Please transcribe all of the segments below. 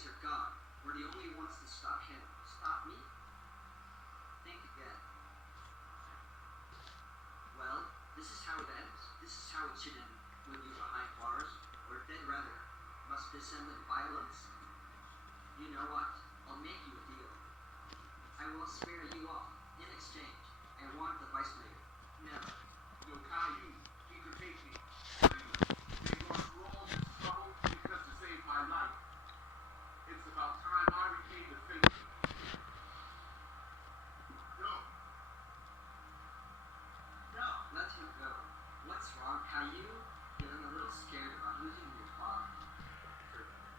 enemies are God. We're the only ones to stop him. Stop me? Think again. Well, this is how it ends. This is how it should end when you behind bars, or dead rather, must descend in violence. You know what? I'll make you a deal. I will spare you off. In exchange, I want the vice mayor. Never. No, Caillou, he could hate me. They going through all this trouble because to save my life. It's about time I repaid the favor. No. No, let him go. What's wrong, Caillou? Feeling a little scared about losing your father.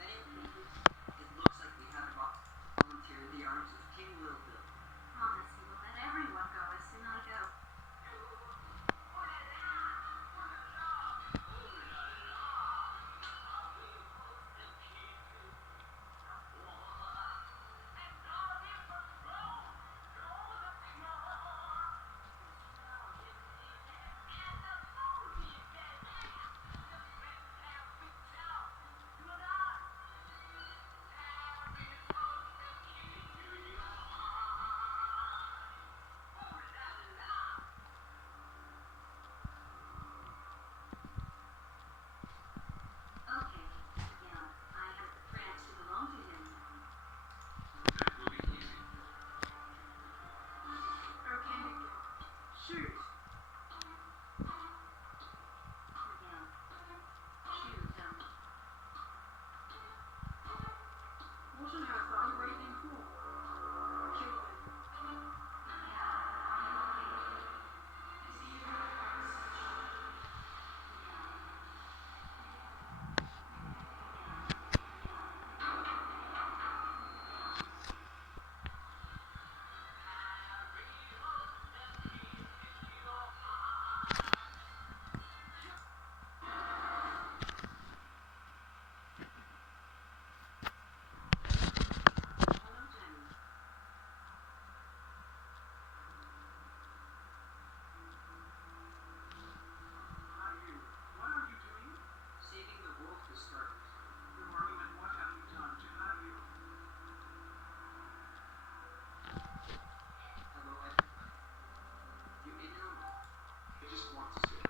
Anyway, it looks like we have volunteered the arms of King Little Bill. Promise you will let everyone go as soon as I go. Okay, yeah, I have the France to belong to him now. That will be easy. Okay. Shoot. Yeah. Shoot them. Wasn't her fundraising cool? Hello, Jenny. Caillou, what are you doing? Saving the world for starters. Maureen, and what have you done to Caillou? Hello, everybody. You may know me. I just want to say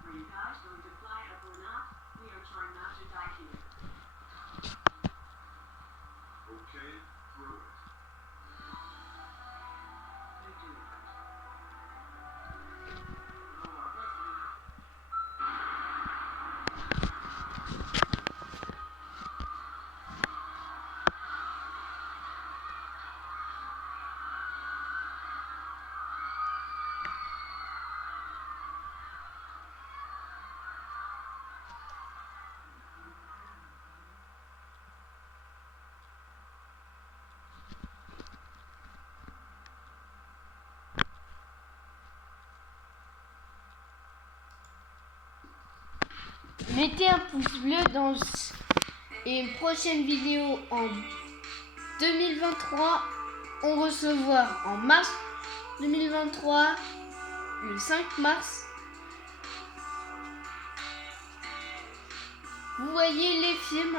Are you guys going to fly up or not? We are trying not to die here. Okay, throw it. You do. Mettez un pouce bleu dans et une prochaine vidéo en 2023. On recevra en mars 2023, le 5 mars. Vous voyez les films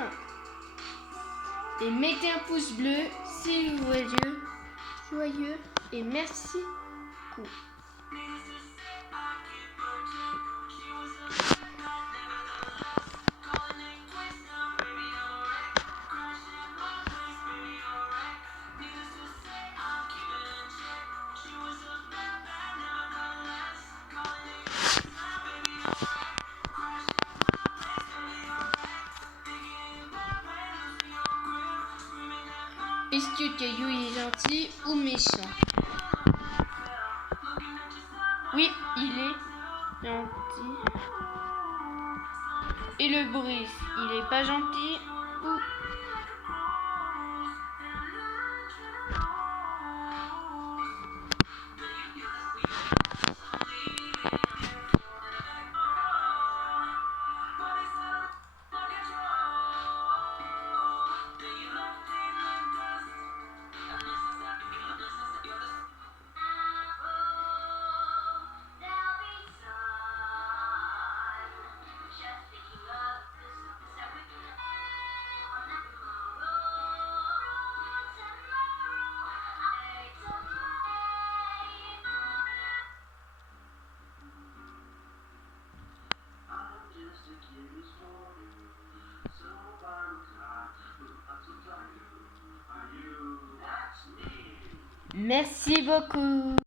et mettez un pouce bleu si vous joyeux et merci beaucoup. Est-ce que Caillou est gentil ou méchant? Oui, il est gentil. Et le Brice, il est pas gentil ou... Merci beaucoup.